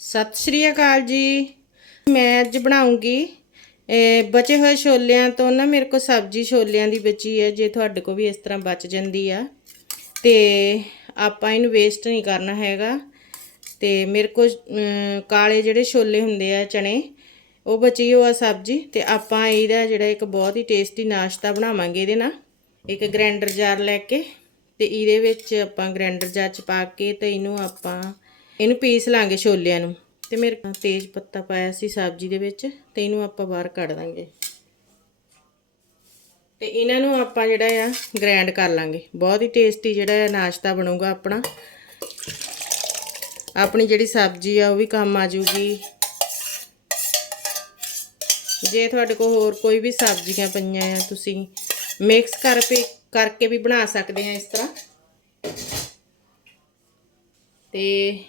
ਸਤਿ ਸ਼੍ਰੀ ਅਕਾਲ ਜੀ। ਮੈਂ ਅੱਜ ਬਣਾਉਂਗੀ ਬਚੇ ਹੋਏ ਛੋਲਿਆਂ ਤੋਂ ਨਾ ਮੇਰੇ ਕੋਲ ਸਬਜ਼ੀ ਛੋਲਿਆਂ ਦੀ ਬਚੀ ਹੈ, ਜੇ ਤੁਹਾਡੇ ਕੋਲ ਵੀ ਇਸ ਤਰ੍ਹਾਂ ਬਚ ਜਾਂਦੀ ਆ। ਤੇ ਆਪਾਂ ਇਹਨੂੰ ਵੇਸਟ ਨਹੀਂ ਕਰਨਾ ਹੈਗਾ। ਤੇ ਮੇਰੇ ਕੋਲ ਕਾਲੇ ਜਿਹੜੇ ਛੋਲੇ ਹੁੰਦੇ ਆ ਚਣੇ, ਉਹ ਬਚੀ ਹੋਆ ਸਬਜ਼ੀ, ਤੇ ਆਪਾਂ ਇਹਦਾ ਜਿਹੜਾ ਇੱਕ ਬਹੁਤ ਹੀ ਟੇਸਟੀ ਨਾਸ਼ਤਾ ਬਣਾਵਾਂਗੇ ਇਹਦੇ ਨਾਲ। ਇੱਕ ਗ੍ਰਾਈਂਡਰ ਜਾਰ ਲੈ ਕੇ, ਤੇ ਇਹਦੇ ਵਿੱਚ ਆਪਾਂ ਗ੍ਰਾਈਂਡਰ ਜਾਰ ਚ ਪਾ ਕੇ ਤੇ ਇਹਨੂੰ ਆਪਾਂ ਇਹਨੂੰ ਪੀਸ ਲਾਂਗੇ ਛੋਲਿਆਂ ਨੂੰ। ਤੇ ਮੇਰੇ ਕੋਲ ਤੇਜ਼ ਪੱਤਾ ਪਾਇਆ ਸੀ ਸਬਜ਼ੀ ਦੇ ਵਿੱਚ ਤੇ ਇਹਨੂੰ ਆਪਾਂ ਬਾਹਰ ਕੱਢ ਦਾਂਗੇ। ਤੇ ਇਹਨਾਂ ਨੂੰ ਆਪਾਂ ਜਿਹੜਾ ਆ ਗ੍ਰਾਈਂਡ ਕਰ ਲਾਂਗੇ। ਬਹੁਤ ਹੀ ਟੇਸਟੀ ਜਿਹੜਾ ਆ ਨਾਸ਼ਤਾ ਬਣੂਗਾ ਆਪਣਾ। ਆਪਣੀ ਜਿਹੜੀ ਸਬਜ਼ੀ ਆ ਉਹ ਵੀ ਕੰਮ ਆ ਜੂਗੀ ਜੇ ਤੁਹਾਡੇ ਕੋਲ ਹੋਰ ਕੋਈ ਵੀ ਸਬਜ਼ੀਆਂ ਪਈਆਂ ਆ, ਤੁਸੀਂ ਮਿਕਸ ਕਰ ਪੇ ਕਰਕੇ ਵੀ ਬਣਾ ਸਕਦੇ ਆ ਇਸ ਤਰ੍ਹਾਂ। ਤੇ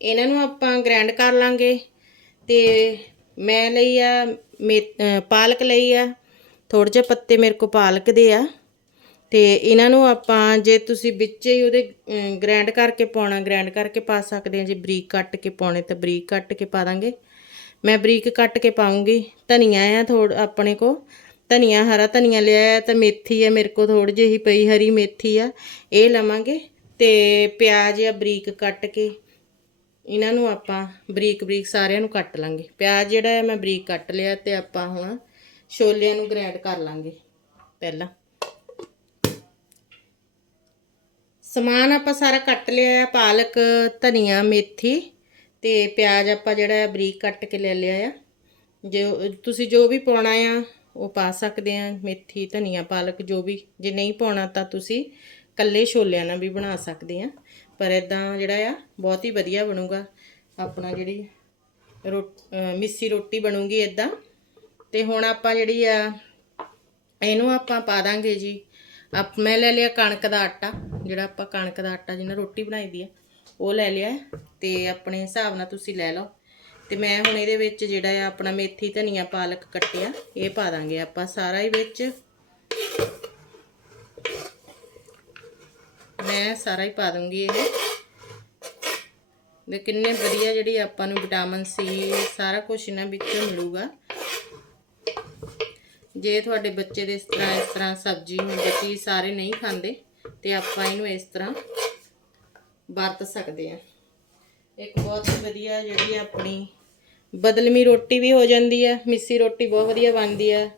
ਇਹਨਾਂ ਨੂੰ ਆਪਾਂ ਗ੍ਰਾਈਂਡ ਕਰ ਲਾਂਗੇ। ਤੇ ਮੈਂ ਲਈ ਆ ਮੇ ਪਾਲਕ ਲਈ ਆ। ਥੋੜੇ ਜਿਹੇ ਪੱਤੇ ਮੇਰੇ ਕੋ ਪਾਲਕ ਦੇ ਆ। ਤੇ ਇਹਨਾਂ ਨੂੰ ਆਪਾਂ ਜੇ ਤੁਸੀਂ ਵਿੱਚ ਹੀ ਉਹਦੇ ਗ੍ਰਾਈਂਡ ਕਰਕੇ ਪਾਉਣਾ ਗ੍ਰਾਈਂਡ ਕਰਕੇ ਪਾ ਸਕਦੇ ਆ। ਜੇ ਬਰੀਕ ਕੱਟ ਕੇ ਪਾਉਣੇ ਤਾਂ ਬਰੀਕ ਕੱਟ ਕੇ ਪਾ ਦਾਂਗੇ। ਮੈਂ ਬਰੀਕ ਕੱਟ ਕੇ ਪਾਉਂਗੀ ਧਨੀਆ ਆ ਥੋੜ ਆਪਣੇ ਕੋ ਧਨੀਆ, ਹਰਾ ਧਨੀਆ ਲਿਆ ਆ ਤਾਂ ਮੇਥੀ ਆ ਮੇਰੇ ਕੋ ਥੋੜੀ ਜਿਹੀ ਪਈ ਹਰੀ ਮੇਥੀ ਆ। ਇਹ ਲਵਾਂਗੇ। ਤੇ ਪਿਆਜ਼ ਆ ਬਰੀਕ ਕੱਟ ਕੇ। ਇਹਨਾਂ ਨੂੰ ਆਪਾਂ ਬਰੀਕ ਬਰੀਕ ਸਾਰਿਆਂ ਨੂੰ ਕੱਟ ਲਾਂਗੇ। ਪਿਆਜ਼ ਜਿਹੜਾ ਹੈ ਮੈਂ ਬਰੀਕ ਕੱਟ ਲਿਆ ਤੇ ਆਪਾਂ ਹੁਣ ਛੋਲਿਆਂ ਨੂੰ ਗ੍ਰੈਂਡ ਕਰ ਲਾਂਗੇ ਪਹਿਲਾਂ। ਸਮਾਨ ਆਪਾਂ ਸਾਰਾ ਕੱਟ ਲਿਆ ਹੈ, ਪਾਲਕ, ਧਨੀਆ, ਮੇਥੀ ਤੇ ਪਿਆਜ਼ ਆਪਾਂ ਜਿਹੜਾ ਹੈ ਬਰੀਕ ਕੱਟ ਕੇ ਲੈ ਲਿਆ ਆ। ਜੋ ਤੁਸੀਂ ਜੋ ਵੀ ਪਾਉਣਾ ਆ, ਉਹ ਪਾ ਸਕਦੇ ਆ, ਮੇਥੀ, ਧਨੀਆ, ਪਾਲਕ ਜੋ ਵੀ, ਜੇ ਨਹੀਂ ਪਾਉਣਾ ਤਾਂ ਤੁਸੀਂ ਕੱਲੇ ਛੋਲਿਆਂ ਨਾਲ ਵੀ ਬਣਾ ਸਕਦੇ ਆ। ਪਰ ਇਦਾਂ ਜਿਹੜਾ ਆ, ਬਹੁਤ ਹੀ ਵਧੀਆ ਬਣੂਗਾ। ਆਪਣਾ ਜਿਹੜੀ ਰੋ ਮਿੱਸੀ ਰੋਟੀ ਬਣੂਗੀ ਇਦਾਂ ਤੇ ਹੁਣ ਆਪਾਂ ਜਿਹੜੀ ਆ, ਇਹਨੂੰ ਆਪਾਂ ਪਾ ਦਾਂਗੇ ਜੀ। ਆਪ, ਮੈਂ ਲੈ ਲਿਆ ਕਣਕ ਦਾ ਆਟਾ, ਜਿਹੜਾ ਆਪਾਂ ਕਣਕ ਦਾ ਆਟਾ ਜਿਹਨਾਂ ਰੋਟੀ ਬਣਾਈ ਦੀ ਆ, ਉਹ ਲੈ ਲਿਆ। ਤੇ ਆਪਣੇ ਹਿਸਾਬ ਨਾਲ ਤੁਸੀਂ ਲੈ ਲਓ। ਤੇ ਮੈਂ ਹੁਣ ਇਹਦੇ ਵਿੱਚ ਜਿਹੜਾ ਆ, ਆਪਣਾ ਮੇਥੀ, ਧਨੀਆ, ਪਾਲਕ ਕੱਟਿਆ, ਇਹ ਪਾ ਦਾਂਗੇ ਆਪਾਂ। ਸਾਰਾ ਹੀ ਵਿੱਚ ਮੈਂ ਸਾਰਾ ਹੀ ਪਾ ਦੂੰਗੀ ਇਹ। ਦੇ ਕਿੰਨੇ ਵਧੀਆ ਜਿਹੜੀ ਆਪਾਂ ਨੂੰ ਵਿਟਾਮਿਨ ਸੀ, ਸਾਰਾ ਕੁਝ ਇਹਨਾਂ ਵਿੱਚੋਂ ਮਿਲੂਗਾ। ਜੇ ਤੁਹਾਡੇ ਬੱਚੇ ਦੇ ਇਸ ਤਰ੍ਹਾਂ ਇਸ ਤਰ੍ਹਾਂ ਸਬਜ਼ੀ ਹੁੰਦੀ ਚੀਜ਼ ਸਾਰੇ ਨਹੀਂ ਖਾਂਦੇ, ਤੇ ਆਪਾਂ ਇਹਨੂੰ ਇਸ ਤਰ੍ਹਾਂ ਵਰਤ ਸਕਦੇ ਆ ਇੱਕ ਬਹੁਤ ਵਧੀਆ ਜਿਹੜੀ ਆਪਣੀ ਬਦਲਮੀ ਰੋਟੀ ਵੀ ਹੋ ਜਾਂਦੀ ਹੈ, ਮਿੱਸੀ ਰੋਟੀ ਬਹੁਤ ਵਧੀਆ ਬਣਦੀ ਹੈ।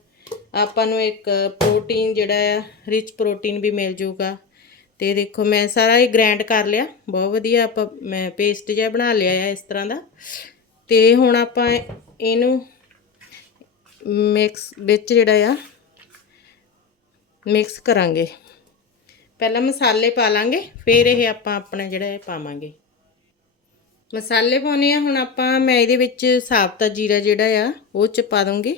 ਆਪਾਂ ਨੂੰ ਇੱਕ ਪ੍ਰੋਟੀਨ ਜਿਹੜਾ ਆ ਰਿਚ ਪ੍ਰੋਟੀਨ ਵੀ ਮਿਲ ਜਾਊਗਾ ਤੇ ਦੇਖੋ ਮੈਂ ਸਾਰਾ ਇਹ ਗ੍ਰਾਈਂਡ ਕਰ ਲਿਆ। ਬਹੁਤ ਵਧੀਆ ਆਪਾਂ ਮੈਂ ਪੇਸਟ ਜਿਹਾ ਬਣਾ ਲਿਆ ਆ ਇਸ ਤਰ੍ਹਾਂ ਦਾ। ਤੇ ਹੁਣ ਆਪਾਂ ਇਹਨੂੰ ਮਿਕਸ ਵਿੱਚ ਜਿਹੜਾ ਆ ਮਿਕਸ ਕਰਾਂਗੇ। ਪਹਿਲਾਂ ਮਸਾਲੇ ਪਾ ਲਾਂਗੇ, ਫਿਰ ਇਹ ਆਪਾਂ ਆਪਣਾ ਜਿਹੜਾ ਇਹ ਪਾਵਾਂਗੇ। ਮਸਾਲੇ ਪਾਉਣੇ ਆ, ਹੁਣ ਆਪਾਂ ਮੈਂ ਇਹਦੇ ਵਿੱਚ ਸਾਬਤਾ ਜੀਰਾ ਜਿਹੜਾ ਆ, ਉਹ ਚ ਪਾ ਦੂੰਗੀ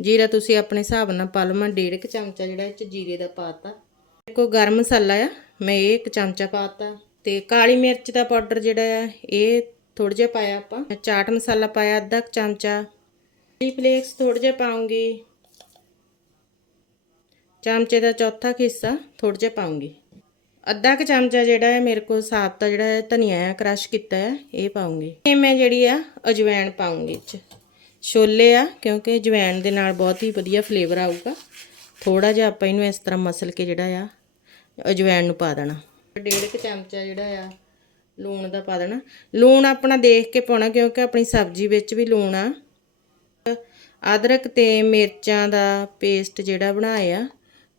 ਜੀਰਾ ਤੁਸੀਂ ਆਪਣੇ ਹਿਸਾਬ ਨਾਲ ਪਾ ਲਓ, ਮੈਂ ਡੇਢ ਕੁ ਚਮਚਾ ਜਿਹੜਾ ਇਹ ਚ ਜੀਰੇ ਦਾ ਪਾਤਾ ਮੇਰੇ ਕੋਲ ਗਰਮ ਮਸਾਲਾ ਆ ਮੈਂ ਇਹ ਇੱਕ ਚਮਚਾ ਪਾਤਾ ਤੇ ਕਾਲੀ ਮਿਰਚ ਦਾ ਪਾਊਡਰ ਜਿਹੜਾ ਆ, ਇਹ ਥੋੜਾ ਜਿਹਾ ਪਾਇਆ ਆਪਾਂ। ਚਾਟ ਮਸਾਲਾ ਪਾਇਆ, ਅੱਧਾ ਕੁ ਚਮਚਾ। ਚਿਲੀ ਫਲੇਕਸ ਥੋੜੇ ਜਿਹਾ ਪਾਉਂਗੀ। ਚਮਚੇ ਦਾ ਚੌਥਾ ਹਿੱਸਾ ਥੋੜਾ ਜਿਹਾ ਪਾਉਂਗੀ। ਅੱਧਾ ਕੁ ਚਮਚਾ ਜਿਹੜਾ ਹੈ ਮੇਰੇ ਕੋਲ ਸਾਬਤਾ ਜਿਹੜਾ ਹੈ ਧਨੀਆ ਹੈ ਕ੍ਰਸ਼ ਕੀਤਾ ਹੈ ਇਹ ਪਾਉਂਗੀ। ਇਹ ਮੈਂ ਜਿਹੜੀ ਆ ਅਜਵਾਇਣ ਪਾਉਂਗੀ ਚ ਛੋਲੇ ਆ, ਕਿਉਂਕਿ ਅਜਵਾਇਣ ਦੇ ਨਾਲ ਬਹੁਤ ਹੀ ਵਧੀਆ ਫਲੇਵਰ ਆਊਗਾ। ਥੋੜਾ ਜਿਹਾ ਆਪਾਂ ਇਹਨੂੰ ਇਸ ਤਰ੍ਹਾਂ ਮਸਲ ਕੇ ਜਿਹੜਾ ਆ ਅਜਵਾਇਣ ਨੂੰ ਪਾ ਦੇਣਾ। ਡੇਢ ਕੁ ਚਮਚਾ ਜਿਹੜਾ ਆ ਲੂਣ ਦਾ ਪਾ ਦੇਣਾ। ਲੂਣ ਆਪਣਾ ਦੇਖ ਕੇ ਪਾਉਣਾ ਕਿਉਂਕਿ ਆਪਣੀ ਸਬਜ਼ੀ ਵਿੱਚ ਵੀ ਲੂਣ ਆ। ਅਦਰਕ ਤੇ ਮਿਰਚਾਂ ਦਾ ਪੇਸਟ ਜਿਹੜਾ ਬਣਾਇਆ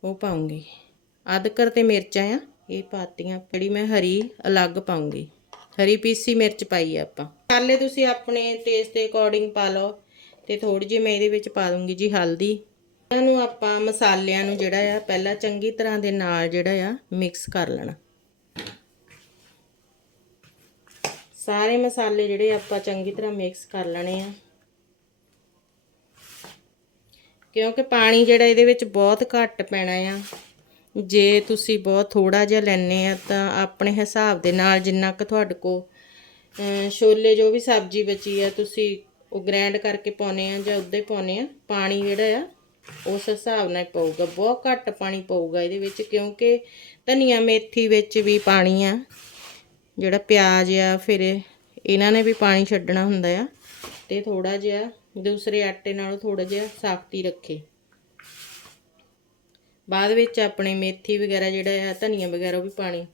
ਉਹ ਪਾਉਂਗੀ। ਅਦਰਕ ਤੇ ਮਿਰਚਾਂ ਆ ਇਹ ਪਾਤੀਆਂ। ਜਿਹੜੀ ਮੈਂ ਹਰੀ ਅਲੱਗ ਪਾਉਂਗੀ। ਹਰੀ ਪੀਸੀ ਮਿਰਚ ਪਾਈ ਆ ਆਪਾਂ। ਮਸਾਲੇ ਤੁਸੀਂ ਆਪਣੇ ਟੇਸਟ ਦੇ ਅਕੋਰਡਿੰਗ ਪਾ ਲਓ। ਤੇ ਥੋੜੀ ਜਿਹੀ ਮੈਂ ਇਹਦੇ ਵਿੱਚ ਪਾ ਦੂੰਗੀ ਜੀ ਹਲਦੀ। ਇਹਨਾਂ ਨੂੰ ਆਪਾਂ, ਮਸਾਲਿਆਂ ਨੂੰ ਜਿਹੜਾ ਆ, ਪਹਿਲਾਂ ਚੰਗੀ ਤਰ੍ਹਾਂ ਦੇ ਨਾਲ ਜਿਹੜਾ ਆ ਮਿਕਸ ਕਰ ਲੈਣਾ। ਸਾਰੇ ਮਸਾਲੇ ਜਿਹੜੇ ਆਪਾਂ ਚੰਗੀ ਤਰ੍ਹਾਂ ਮਿਕਸ ਕਰ ਲੈਣੇ ਆ। ਕਿਉਂਕਿ ਪਾਣੀ ਜਿਹੜਾ ਇਹਦੇ ਵਿੱਚ ਬਹੁਤ ਘੱਟ ਪੈਣਾ ਆ। ਜੇ ਤੁਸੀਂ ਬਹੁਤ ਥੋੜਾ ਜਿਹਾ ਲੈਣੇ ਆ, ਤਾਂ ਆਪਣੇ ਹਿਸਾਬ ਦੇ ਨਾਲ ਜਿੰਨਾ ਕੁ ਤੁਹਾਡੇ ਕੋ ਅਮ ਛੋਲੇ ਜੋ ਵੀ ਸਬਜ਼ੀ ਬਚੀ ਆ, ਤੁਸੀਂ ਉਹ ਗ੍ਰੈਂਡ ਕਰਕੇ ਪਾਉਨੇ ਆ ਜਾਂ ਉੱਦਾਂ ਹੀ ਪਾਉਨੇ ਆ। ਪਾਣੀ ਜਿਹੜਾ ਆ ਉਸ ਹਿਸਾਬ ਨਾਲ ਪਊਗਾ, ਬਹੁਤ ਘੱਟ ਪਾਣੀ ਪਊਗਾ ਇਹਦੇ ਵਿੱਚ, ਕਿਉਂਕਿ ਧਨੀਆ ਮੇਥੀ ਵਿੱਚ ਵੀ ਪਾਣੀ ਆ, ਜਿਹੜਾ ਪਿਆਜ਼ ਆ, ਫਿਰ ਇਹਨਾਂ ਨੇ ਵੀ ਪਾਣੀ ਛੱਡਣਾ ਹੁੰਦਾ ਆ, ਤੇ ਥੋੜਾ ਜਿਹਾ ਦੂਸਰੇ ਆਟੇ ਨਾਲੋਂ ਥੋੜਾ ਜਿਹਾ ਸਾਫਤੀ ਰੱਖੇ। ਬਾਅਦ ਵਿੱਚ ਆਪਣੇ ਮੇਥੀ ਵਗੈਰਾ ਜਿਹੜਾ ਆ, ਧਨੀਆ ਵਗੈਰਾ ਉਹ ਵੀ ਪਾਣੀ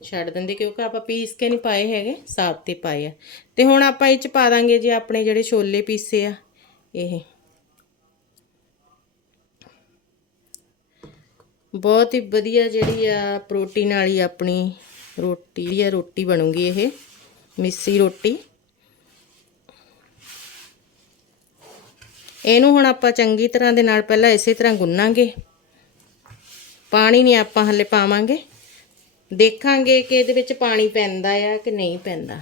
ਛੱਡ ਦਿੰਦੇ, ਕਿਉਂਕਿ ਆਪਾਂ ਪੀਸ ਕੇ ਨਹੀਂ ਪਾਏ ਹੈਗੇ, ਸਾਫ਼ ਤੇ ਪਾਏ ਆ। ਤੇ ਹੁਣ ਆਪਾਂ ਇਹ ਚ ਪਾ ਦਾਂਗੇ ਜੀ ਆਪਣੇ ਜਿਹੜੇ ਛੋਲੇ ਪੀਸੇ ਆ, ਇਹ। ਬਹੁਤ ਹੀ ਵਧੀਆ ਜਿਹੜੀ ਆ ਪ੍ਰੋਟੀਨ ਵਾਲੀ ਆਪਣੀ ਰੋਟੀ ਆ ਰੋਟੀ ਬਣੂਗੀ ਇਹ, ਮਿੱਸੀ ਰੋਟੀ। ਇਹਨੂੰ ਹੁਣ ਆਪਾਂ ਚੰਗੀ ਤਰ੍ਹਾਂ ਦੇ ਨਾਲ ਪਹਿਲਾਂ ਇਸੇ ਤਰ੍ਹਾਂ ਗੁੰਨਾਂਗੇ। ਪਾਣੀ ਨਹੀਂ ਆਪਾਂ ਹਲੇ ਪਾਵਾਂਗੇ। ਦੇਖਾਂਗੇ ਕਿ ਇਹਦੇ ਵਿੱਚ ਪਾਣੀ ਪੈਂਦਾ ਆ ਕਿ ਨਹੀਂ ਪੈਂਦਾ।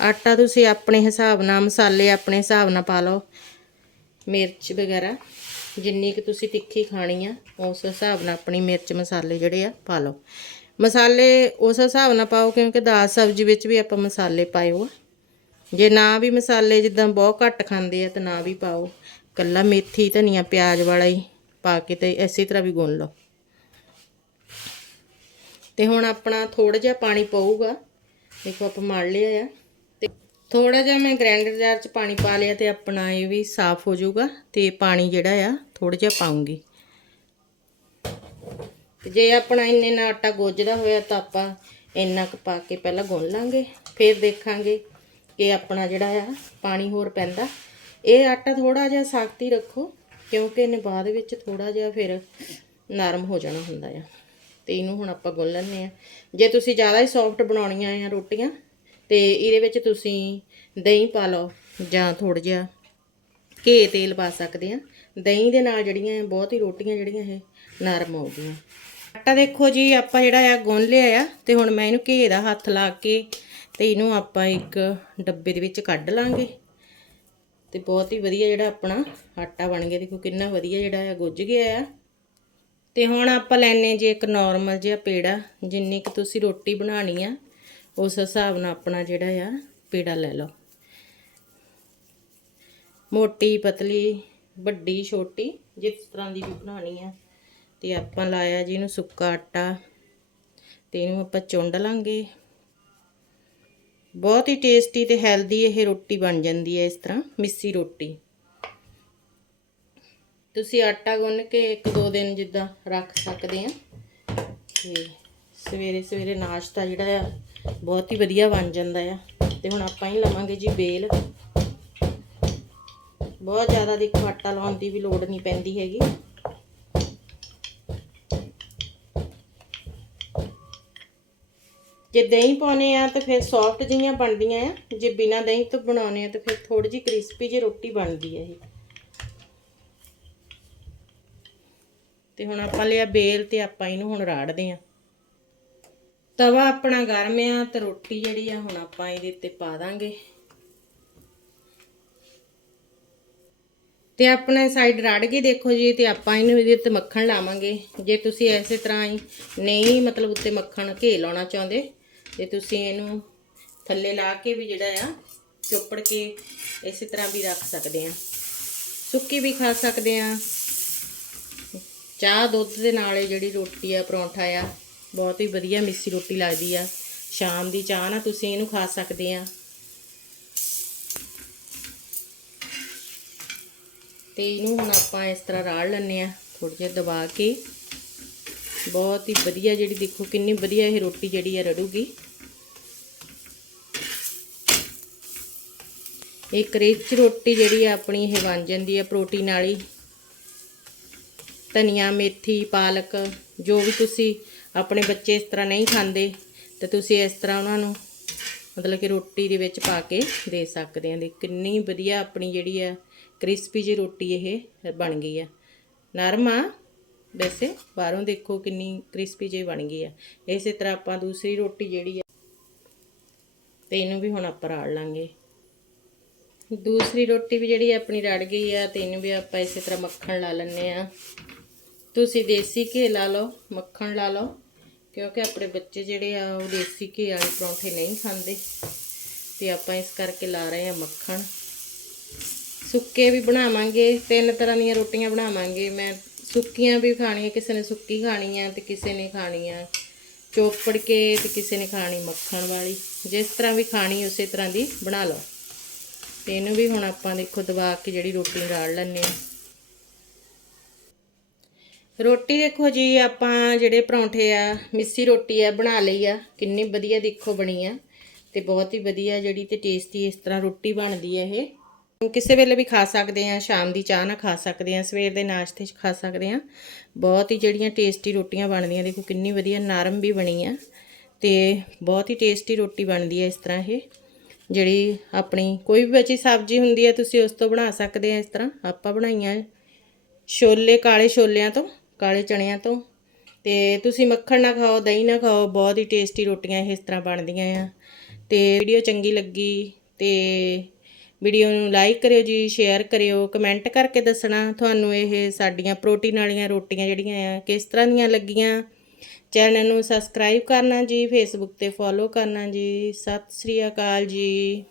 ਆਟਾ ਤੁਸੀਂ ਆਪਣੇ ਹਿਸਾਬ ਨਾਲ, ਮਸਾਲੇ ਆਪਣੇ ਹਿਸਾਬ ਨਾਲ ਪਾ ਲਓ, ਮਿਰਚ ਵਗੈਰਾ। ਜਿੰਨੀ ਕਿ ਤੁਸੀਂ ਤਿੱਖੀ ਖਾਣੀ ਆ, ਉਸ ਹਿਸਾਬ ਨਾਲ ਆਪਣੀ ਮਿਰਚ ਮਸਾਲੇ ਜਿਹੜੇ ਆ, ਪਾ ਲਓ। ਮਸਾਲੇ ਉਸ ਹਿਸਾਬ ਨਾਲ ਪਾਓ, ਕਿਉਂਕਿ ਦਾਲ ਸਬਜ਼ੀ ਵਿੱਚ ਵੀ ਆਪਾਂ ਮਸਾਲੇ ਪਾਏ ਆ। ਜੇ ਨਾ ਵੀ ਮਸਾਲੇ ਜਿੱਦਾਂ ਬਹੁਤ ਘੱਟ ਖਾਂਦੇ ਆ, ਤਾਂ ਨਾ ਵੀ ਪਾਓ। ਕੱਲਾ ਮੇਥੀ, ਧਨੀਆ, ਪਿਆਜ਼ ਵਾਲਾ ਹੀ ਪਾ ਕੇ ਤੇ ਇਸੇ ਤਰ੍ਹਾਂ ਵੀ ਗੁੰਨ ਲਓ। ਤੇ ਹੁਣ ਆਪਣਾ ਥੋੜਾ ਜਿਹਾ ਪਾਣੀ ਪਊਗਾ। ਦੇਖੋ ਆਪਾਂ ਮੜ ਲਿਆ ਆ। ਥੋੜਾ ਜਿਹਾ ਮੈਂ ਗ੍ਰਾਈਂਡਰ ਜਾਰ ਚ ਪਾਣੀ ਪਾ ਲਿਆ ਤੇ ਆਪਣਾ ਇਹ ਵੀ ਸਾਫ਼ ਹੋ ਜਾਊਗਾ ਤੇ ਪਾਣੀ ਜਿਹੜਾ ਆ ਥੋੜਾ ਜਿਹਾ ਪਾਉਂਗੀ। ਜੇ ਆਪਣਾ ਇੰਨੇ ਨਾਲ ਆਟਾ ਗੁੱਝਦਾ ਹੋਇਆ ਤਾਂ ਆਪਾਂ ਇੰਨਾ ਕੁ ਪਾ ਕੇ ਪਹਿਲਾਂ ਗੁੰਨ ਲਾਂਗੇ, ਫਿਰ ਦੇਖਾਂਗੇ ਕਿ ਆਪਣਾ ਜਿਹੜਾ ਆ, ਪਾਣੀ ਹੋਰ ਪੈਂਦਾ। ਇਹ ਆਟਾ ਥੋੜਾ ਜਿਹਾ ਸਖਤੀ ਰੱਖੋ, ਕਿਉਂਕਿ ਇਹਨੇ ਬਾਅਦ ਵਿੱਚ ਥੋੜਾ ਜਿਹਾ ਫਿਰ ਨਰਮ ਹੋ ਜਾਣਾ ਹੁੰਦਾ ਆ। ਤੇ ਇਹਨੂੰ ਹੁਣ ਆਪਾਂ ਗੁੰਨ ਲੈਂਦੇ ਆ। ਜੇ ਤੁਸੀਂ ਜ਼ਿਆਦਾ ਹੀ ਸੌਫਟ ਬਣਾਉਣੀਆਂ ਆ ਰੋਟੀਆਂ ਤੇ ਇਹਦੇ ਵਿੱਚ ਤੁਸੀਂ ਦਹੀਂ ਪਾ ਲਓ ਜਾਂ ਥੋੜਾ ਜਿਹਾ ਘੇ ਤੇਲ ਪਾ ਸਕਦੇ ਆ। ਦਹੀਂ ਦੇ ਨਾਲ ਜਿਹੜੀਆਂ ਬਹੁਤ ਹੀ ਰੋਟੀਆਂ ਜਿਹੜੀਆਂ ਇਹ ਨਰਮ ਹੋ ਗਈਆਂ ਆਟਾ ਦੇਖੋ ਜੀ, ਆਪਾਂ ਜਿਹੜਾ ਆ ਗੁੰਨ ਲਿਆ ਆ ਤੇ ਹੁਣ ਮੈਂ ਇਹਨੂੰ ਘੇ ਦਾ ਹੱਥ ਲਾ ਕੇ ਤੇ ਇਹਨੂੰ ਆਪਾਂ ਇੱਕ ਡੱਬੇ ਦੇ ਵਿੱਚ ਕੱਢ ਲਾਂਗੇ। ਤੇ ਬਹੁਤ ਹੀ ਵਧੀਆ ਜਿਹੜਾ ਆਪਣਾ ਆਟਾ ਬਣ ਗਿਆ। ਦੇਖੋ ਕਿੰਨਾ ਵਧੀਆ ਜਿਹੜਾ ਆ ਗੁੱਝ ਗਿਆ ਆ। ਤੇ ਹੁਣ ਆਪਾਂ ਲੈਨੇ ਜੇ ਇੱਕ ਨਾਰਮਲ ਜਿਹਾ ਪੇੜਾ, ਜਿੰਨੀ ਕਿ ਤੁਸੀਂ ਰੋਟੀ ਬਣਾਣੀ ਆ। ਉਸ ਹਿਸਾਬ ਨਾਲ ਆਪਣਾ ਜਿਹੜਾ ਆ, ਪੇੜਾ ਲੈ ਲਓ। ਮੋਟੀ ਪਤਲੀ, ਵੱਡੀ, ਛੋਟੀ, ਜਿਸ ਤਰ੍ਹਾਂ ਦੀ ਵੀ ਬਣਾਣੀ ਆ। ਤੇ ਆਪਾਂ ਲਾਇਆ ਜੀ ਇਹਨੂੰ ਸੁੱਕਾ ਆਟਾ ਤੇ ਇਹਨੂੰ ਆਪਾਂ ਚੁੰਡ ਲਾਂਗੇ। ਬਹੁਤ ਹੀ ਟੇਸਟੀ ਤੇ ਹੈਲਦੀ ਇਹ ਰੋਟੀ ਬਣ ਜਾਂਦੀ ਹੈ ਇਸ ਤਰ੍ਹਾਂ, ਮਿੱਸੀ ਰੋਟੀ। ਤੁਸੀਂ ਆਟਾ ਗੁੰਨ ਕੇ ਇੱਕ ਦੋ ਦਿਨ ਜਿੱਦਾਂ ਰੱਖ ਸਕਦੇ ਆ। ਤੇ ਸਵੇਰੇ ਸਵੇਰੇ ਨਾਸ਼ਤਾ ਜਿਹੜਾ ਆ ਬਹੁਤ ਹੀ ਵਧੀਆ ਬਣ ਜਾਂਦਾ ਆ। ਤੇ ਹੁਣ ਆਪਾਂ ਹੀ ਲਵਾਂਗੇ ਜੀ ਬੇਲ। ਬਹੁਤ ਜ਼ਿਆਦਾ ਦੇਖੋ ਆਟਾ ਲਾਉਣ ਦੀ ਵੀ ਲੋੜ ਨਹੀਂ ਪੈਂਦੀ ਹੈਗੀ। ਜੇ ਦਹੀਂ ਪਾਉਨੇ ਆ ਤਾਂ ਫਿਰ ਸੌਫਟ ਜਿਹੀਆਂ ਬਣਦੀਆਂ ਆ। ਜੇ ਬਿਨਾ ਦਹੀਂ ਤੋਂ ਬਣਾਉਨੇ ਆ ਤਾਂ ਫਿਰ ਥੋੜੀ ਜਿਹੀ ਕ੍ਰਿਸਪੀ ਜਿਹੀ ਰੋਟੀ ਬਣਦੀ ਹੈ ਇਹ। ਤੇ ਹੁਣ ਆਪਾਂ ਲਿਆ ਬੇਲ ਤੇ ਆਪਾਂ ਇਹਨੂੰ ਹੁਣ ਰਾੜਦੇ ਆ। ਤਵਾ ਆਪਣਾ ਗਰਮ ਆ ਤੇ ਰੋਟੀ ਜਿਹੜੀ ਆ ਹੁਣ ਆਪਾਂ ਇਹਦੇ ਉੱਤੇ ਪਾ ਦਾਂਗੇ। ਤੇ ਆਪਣੇ ਸਾਈਡ ਰੜ ਗਈ ਦੇਖੋ ਜੀ ਤੇ ਆਪਾਂ ਇਹਨੂੰ ਇਹਦੇ ਉੱਤੇ ਮੱਖਣ ਲਾਵਾਂਗੇ। ਜੇ ਤੁਸੀਂ ਐਸੇ ਤਰ੍ਹਾਂ ਹੀ ਨਹੀਂ ਮਤਲਬ ਉੱਤੇ ਮੱਖਣ ਘੇ ਲਾਉਣਾ ਚਾਹੁੰਦੇ ਤੇ ਤੁਸੀਂ ਇਹਨੂੰ ਥੱਲੇ ਲਾ ਕੇ ਵੀ ਜਿਹੜਾ ਆ ਚੋਪੜ ਕੇ ਇਸੇ ਤਰ੍ਹਾਂ ਵੀ ਰੱਖ ਸਕਦੇ ਆ। ਸੁੱਕੀ ਵੀ ਖਾ ਸਕਦੇ ਆ। ਚਾਹ ਦੁੱਧ ਦੇ ਨਾਲ ਜਿਹੜੀ ਰੋਟੀ ਆ, ਪਰੌਂਠਾ ਆ ਬਹੁਤ ਹੀ ਵਧੀਆ ਮਿੱਸੀ ਰੋਟੀ ਲੱਗਦੀ ਆ। ਸ਼ਾਮ ਦੀ ਚਾਹ ਨਾਲ ਤੁਸੀਂ ਇਹਨੂੰ ਖਾ ਸਕਦੇ ਆ। ਤੇ ਇਹਨੂੰ ਹੁਣ ਆਪਾਂ ਇਸ ਤਰ੍ਹਾਂ ਰਾੜ ਲੈਣੇ ਆ ਥੋੜਾ ਜਿਹਾ ਦਬਾ ਕੇ। ਬਹੁਤ ਹੀ ਵਧੀਆ ਜਿਹੜੀ ਦੇਖੋ, ਕਿੰਨੀ ਵਧੀਆ ਇਹ ਰੋਟੀ ਜਿਹੜੀ ਆ ਰੜੂਗੀ। ਇਹ ਰਿਚ ਰੋਟੀ ਜਿਹੜੀ ਆ ਆਪਣੀ ਇਹ ਬਣ ਜਾਂਦੀ ਆ ਪ੍ਰੋਟੀਨ ਵਾਲੀ। ਧਨੀਆ, ਮੇਥੀ, ਪਾਲਕ, ਜੋ ਵੀ ਤੁਸੀਂ ਆਪਣੇ ਬੱਚੇ ਇਸ ਤਰ੍ਹਾਂ ਨਹੀਂ ਖਾਂਦੇ, ਤੇ ਤੁਸੀਂ ਇਸ ਤਰ੍ਹਾਂ ਉਹਨਾਂ ਨੂੰ ਮਤਲਬ ਕਿ ਰੋਟੀ ਦੇ ਵਿੱਚ ਪਾ ਕੇ ਦੇ ਸਕਦੇ ਆ। ਦੇ ਕਿੰਨੀ ਵਧੀਆ ਆਪਣੀ ਜਿਹੜੀ ਆ ਕ੍ਰਿਸਪੀ ਜਿਹੀ ਰੋਟੀ ਇਹ ਬਣ ਗਈ ਆ। ਨਰਮ ਆ, ਵੈਸੇ ਬਾਹਰੋਂ ਦੇਖੋ ਕਿੰਨੀ ਕ੍ਰਿਸਪੀ ਜਿਹੀ ਬਣ ਗਈ ਆ। ਇਸੇ ਤਰ੍ਹਾਂ ਆਪਾਂ ਦੂਸਰੀ ਰੋਟੀ ਜਿਹੜੀ ਆ, ਤੇ ਇਹਨੂੰ ਵੀ ਹੁਣ ਆਪਾਂ ਰਾੜ ਲਾਂਗੇ। ਦੂਸਰੀ ਰੋਟੀ ਵੀ ਜਿਹੜੀ ਆਪਣੀ ਰੜ ਗਈ ਆ, ਤੇ ਇਹਨੂੰ ਵੀ ਆਪਾਂ ਇਸੇ ਤਰ੍ਹਾਂ ਮੱਖਣ ਲਾ ਲੈਣੇ ਆ। ਤੁਸੀਂ ਦੇਸੀ ਘੇ ਲਾ ਲਓ, ਮੱਖਣ ਲਾ ਲਓ, ਕਿਉਂਕਿ ਆਪਣੇ ਬੱਚੇ ਜਿਹੜੇ ਆ, ਉਹ ਦੇਸੀ ਘੀ ਵਾਲੇ ਪਰੌਂਠੇ ਨਹੀਂ ਖਾਂਦੇ। ਤੇ ਆਪਾਂ ਇਸ ਕਰਕੇ ਲਾ ਰਹੇ ਆ ਮੱਖਣ। ਸੁੱਕੇ ਵੀ ਬਣਾਵਾਂਗੇ, ਤਿੰਨ ਤਰ੍ਹਾਂ ਦੀਆਂ ਰੋਟੀਆਂ ਬਣਾਵਾਂਗੇ। ਮੈਂ ਸੁੱਕੀਆਂ ਵੀ ਖਾਣੀਆਂ, ਕਿਸੇ ਨੇ ਸੁੱਕੀ ਖਾਣੀ ਆ ਤੇ ਕਿਸੇ ਨੇ ਖਾਣੀ ਆ ਚੋਪੜ ਕੇ ਤੇ ਕਿਸੇ ਨੇ ਖਾਣੀ ਮੱਖਣ ਵਾਲੀ। ਜਿਸ ਤਰ੍ਹਾਂ ਵੀ ਖਾਣੀ, ਉਸੇ ਤਰ੍ਹਾਂ ਦੀ ਬਣਾ ਲਓ। ਤੇ ਇਹਨੂੰ ਵੀ ਹੁਣ ਆਪਾਂ ਦੇਖੋ ਦਬਾ ਕੇ ਜਿਹੜੀ ਰੋਟੀ ਰਾੜ ਲੈਣੇ ਆ। ਰੋਟੀ ਦੇਖੋ ਜੀ, ਆਪਾਂ ਜਿਹੜੇ ਪਰੌਂਠੇ ਆ, ਮਿੱਸੀ ਰੋਟੀ ਆ, ਬਣਾ ਲਈ ਆ। ਕਿੰਨੀ ਵਧੀਆ ਦੇਖੋ ਬਣੀ ਆ ਤੇ ਬਹੁਤ ਹੀ ਵਧੀਆ ਜਿਹੜੀ ਤੇ ਟੇਸਟੀ ਇਸ ਤਰ੍ਹਾਂ ਰੋਟੀ ਬਣਦੀ ਆ ਇਹ। ਕਿਸੇ ਵੇਲੇ ਵੀ ਖਾ ਸਕਦੇ ਆ, ਸ਼ਾਮ ਦੀ ਚਾਹ ਨਾਲ ਖਾ ਸਕਦੇ ਆ, ਸਵੇਰ ਦੇ ਨਾਸ਼ਤੇ 'ਚ ਖਾ ਸਕਦੇ ਆ। ਬਹੁਤ ਹੀ ਜਿਹੜੀਆਂ ਟੇਸਟੀ ਰੋਟੀਆਂ ਬਣਦੀਆਂ, ਦੇਖੋ ਕਿੰਨੀ ਵਧੀਆ ਨਰਮ ਵੀ ਬਣੀ ਆ ਤੇ ਬਹੁਤ ਹੀ ਟੇਸਟੀ ਰੋਟੀ ਬਣਦੀ ਆ ਇਸ ਤਰ੍ਹਾਂ ਇਹ। ਜਿਹੜੀ ਆਪਣੀ ਕੋਈ ਵੀ ਬਚੀ ਸਬਜ਼ੀ ਹੁੰਦੀ ਹੈ ਤੁਸੀਂ ਉਸ ਤੋਂ ਬਣਾ ਸਕਦੇ ਆ ਇਸ ਤਰ੍ਹਾਂ। ਆਪਾਂ ਬਣਾਈਆਂ ਛੋਲੇ, ਕਾਲੇ ਛੋਲਿਆਂ ਤੋਂ। ਕਾਲੇ ਚਣਿਆਂ ਤੋਂ। ਤੇ ਤੁਸੀਂ ਮੱਖਣ ਨਾ ਖਾਓ, ਦਹੀਂ ਨਾ ਖਾਓ, ਬਹੁਤ ਹੀ ਟੇਸਟੀ ਰੋਟੀਆਂ ਇਸ ਤਰ੍ਹਾਂ ਬਣਦੀਆਂ ਆ। ਤੇ ਵੀਡੀਓ ਚੰਗੀ ਲੱਗੀ ਤੇ ਵੀਡੀਓ ਨੂੰ ਲਾਈਕ ਕਰਿਓ ਜੀ ਸ਼ੇਅਰ ਕਰਿਓ ਕਮੈਂਟ ਕਰਕੇ ਦੱਸਣਾ ਤੁਹਾਨੂੰ ਇਹ ਸਾਡੀਆਂ ਪ੍ਰੋਟੀਨ ਵਾਲੀਆਂ ਰੋਟੀਆਂ ਜਿਹੜੀਆਂ ਆ, ਕਿਸ ਤਰ੍ਹਾਂ ਦੀਆਂ ਲੱਗੀਆਂ। ਚੈਨਲ ਨੂੰ ਸਬਸਕ੍ਰਾਈਬ ਕਰਨਾ ਜੀ ਫੇਸਬੁੱਕ ਤੇ ਫੋਲੋ ਕਰਨਾ ਜੀ। ਸਤਿ ਸ੍ਰੀ ਅਕਾਲ ਜੀ।